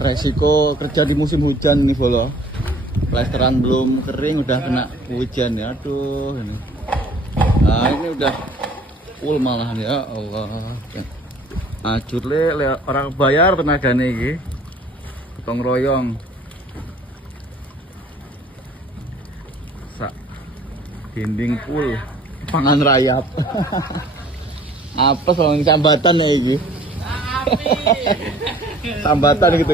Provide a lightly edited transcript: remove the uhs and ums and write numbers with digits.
resiko kerja di musim hujan nih bolo. Plesteran belum kering udah kena hujan ya. Aduh ini. Nah ini udah full malahan ya Allah. Ajur le orang bayar tenagane iki. Gotong royong. Sak dinding full pangan rayap. Apa soal sambatan ya iki? Sambatan gitu.